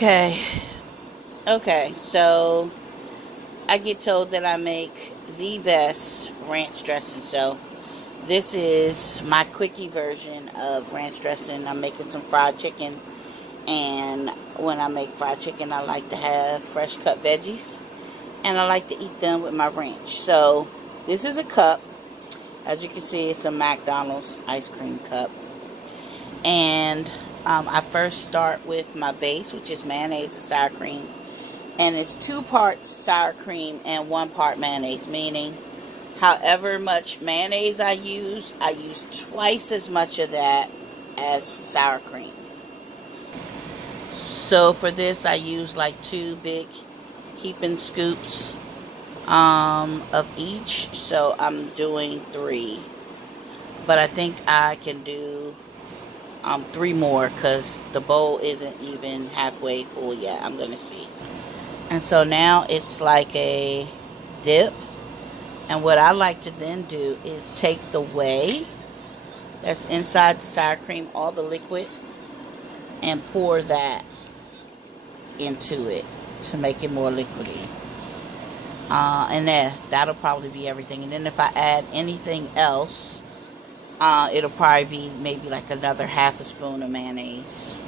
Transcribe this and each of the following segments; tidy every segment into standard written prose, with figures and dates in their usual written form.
Okay, so I get told that I make the best ranch dressing, so this is my quickie version of ranch dressing. I'm making some fried chicken, and when I make fried chicken, I like to have fresh cut veggies, and I like to eat them with my ranch. So this is a cup. As you can see, it's a McDonald's ice cream cup. And I first start with my base, which is mayonnaise and sour cream. And it's 2 parts sour cream and 1 part mayonnaise, meaning however much mayonnaise I use twice as much of that as sour cream. So for this, I use like 2 big heaping scoops of each. So I'm doing 3. But I think I can do 3 more because the bowl isn't even halfway full yet. I'm going to see. And so now it's like a dip. And what I like to then do is take the whey that's inside the sour cream, all the liquid, and pour that into it to make it more liquidy. And then that'll probably be everything. And then if I add anything else, it'll probably be maybe like another half a spoon of mayonnaise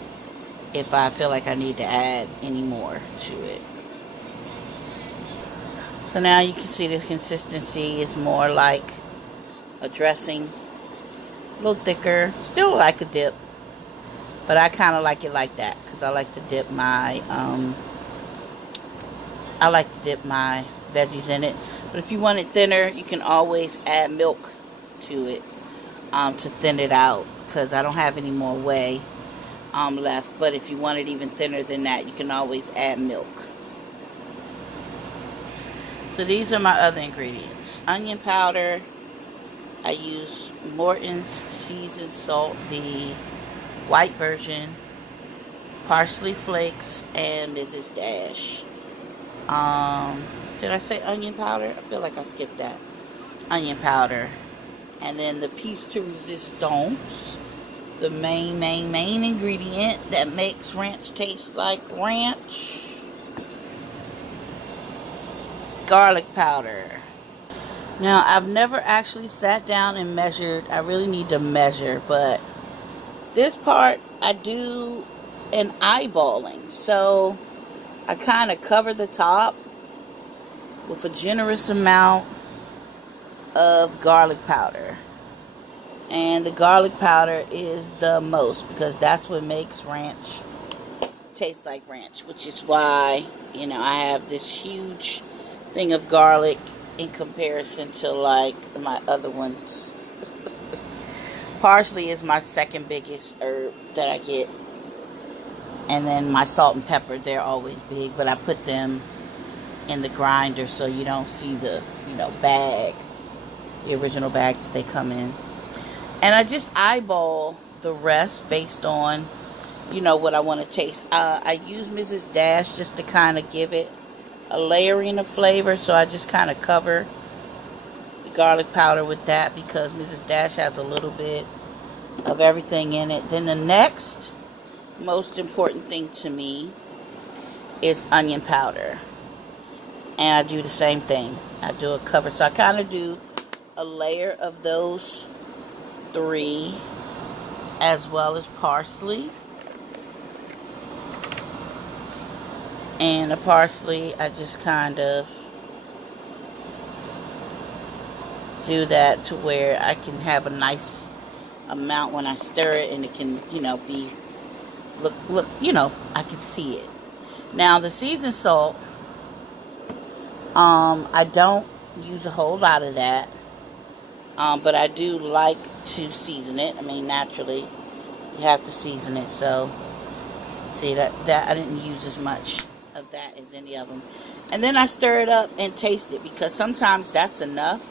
if I feel like I need to add any more to it. So now you can see the consistency is more like a dressing, a little thicker, still like a dip, but I kind of like it like that because I like to dip my veggies in it. But if you want it thinner, you can always add milk to it to thin it out, because I don't have any more whey left. But if you want it even thinner than that, you can always add milk. So these are my other ingredients. Onion powder. I use Morton's seasoned salt, the white version. Parsley Flakes and Mrs. Dash. Did I say onion powder? I feel like I skipped that. Onion powder. And then the piece de resistance, the main ingredient that makes ranch taste like ranch. Garlic powder. Now, I've never actually sat down and measured. I really need to measure, but this part I do an eyeballing. So I kind of cover the top with a generous amount of garlic powder. And the garlic powder is the most because that's what makes ranch taste like ranch, which is why, you know, I have this huge thing of garlic in comparison to like my other ones. Parsley is my second biggest herb that I get. And then my salt and pepper, they're always big, but I put them in the grinder so you don't see the, bag, the original bag that they come in. And I just eyeball the rest based on, what I want to taste. I use Mrs. Dash just to kind of give it a layering of flavor, so I just kind of cover the garlic powder with that because Mrs. Dash has a little bit of everything in it. Then the next most important thing to me is onion powder, and I do the same thing. I do a cover, so I kind of do a layer of those 3 as well as parsley. And the parsley, I just kind of do that to where I can have a nice amount when I stir it, and it can, be, look, I can see it. Now, the seasoned salt, I don't use a whole lot of that, but I do like to season it. I mean, naturally, you have to season it, so, see, that I didn't use as much of that as any of them. And then I stir it up and taste it because sometimes that's enough,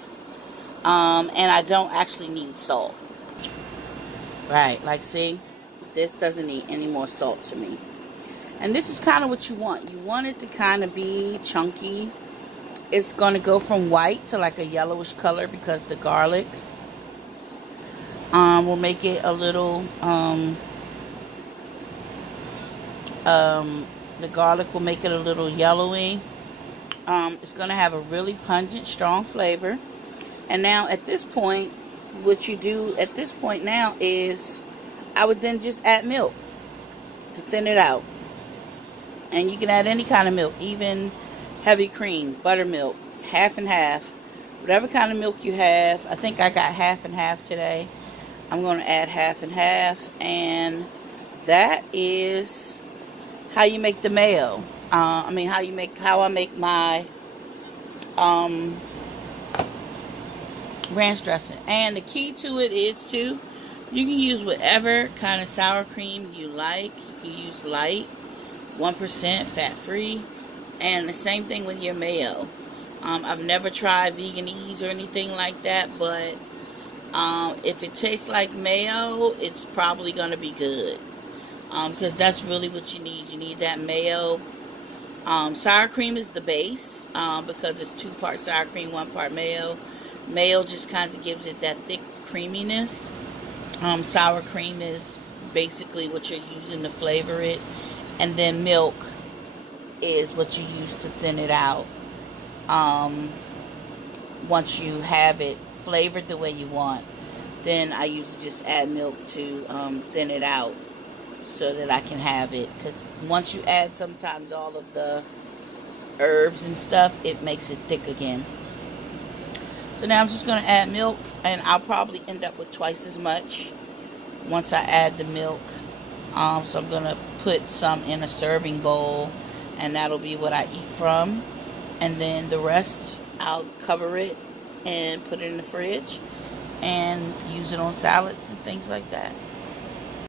and I don't actually need salt. Right, like see, this doesn't need any more salt to me. And this is kind of what you want. You want it to kind of be chunky. It's going to go from white to like a yellowish color because the garlic will make it a little The garlic will make it a little yellowy. It's going to have a really pungent, strong flavor. And now at this point, what you do at this point now is I would then just add milk to thin it out. And you can add any kind of milk, even heavy cream, buttermilk, half and half. Whatever kind of milk you have. I think I got half and half today. I'm going to add half and half. And that is how you make the mayo. How I make my ranch dressing. And the key to it is you can use whatever kind of sour cream you like. You can use light, 1%, fat-free. And the same thing with your mayo. I've never tried Veganese or anything like that, but if it tastes like mayo, it's probably going to be good. Because that's really what you need. You need that mayo. Sour cream is the base because it's 2 parts sour cream, 1 part mayo. Mayo just kind of gives it that thick creaminess. Sour cream is basically what you're using to flavor it. And then milk is what you use to thin it out. Once you have it flavored the way you want, then I usually just add milk to thin it out so that I can have it. Because once you add sometimes all of the herbs and stuff, it makes it thick again. So now I'm just going to add milk, and I'll probably end up with twice as much once I add the milk. So I'm going to put some in a serving bowl, and that'll be what I eat from. And then the rest, I'll cover it and put it in the fridge and use it on salads and things like that.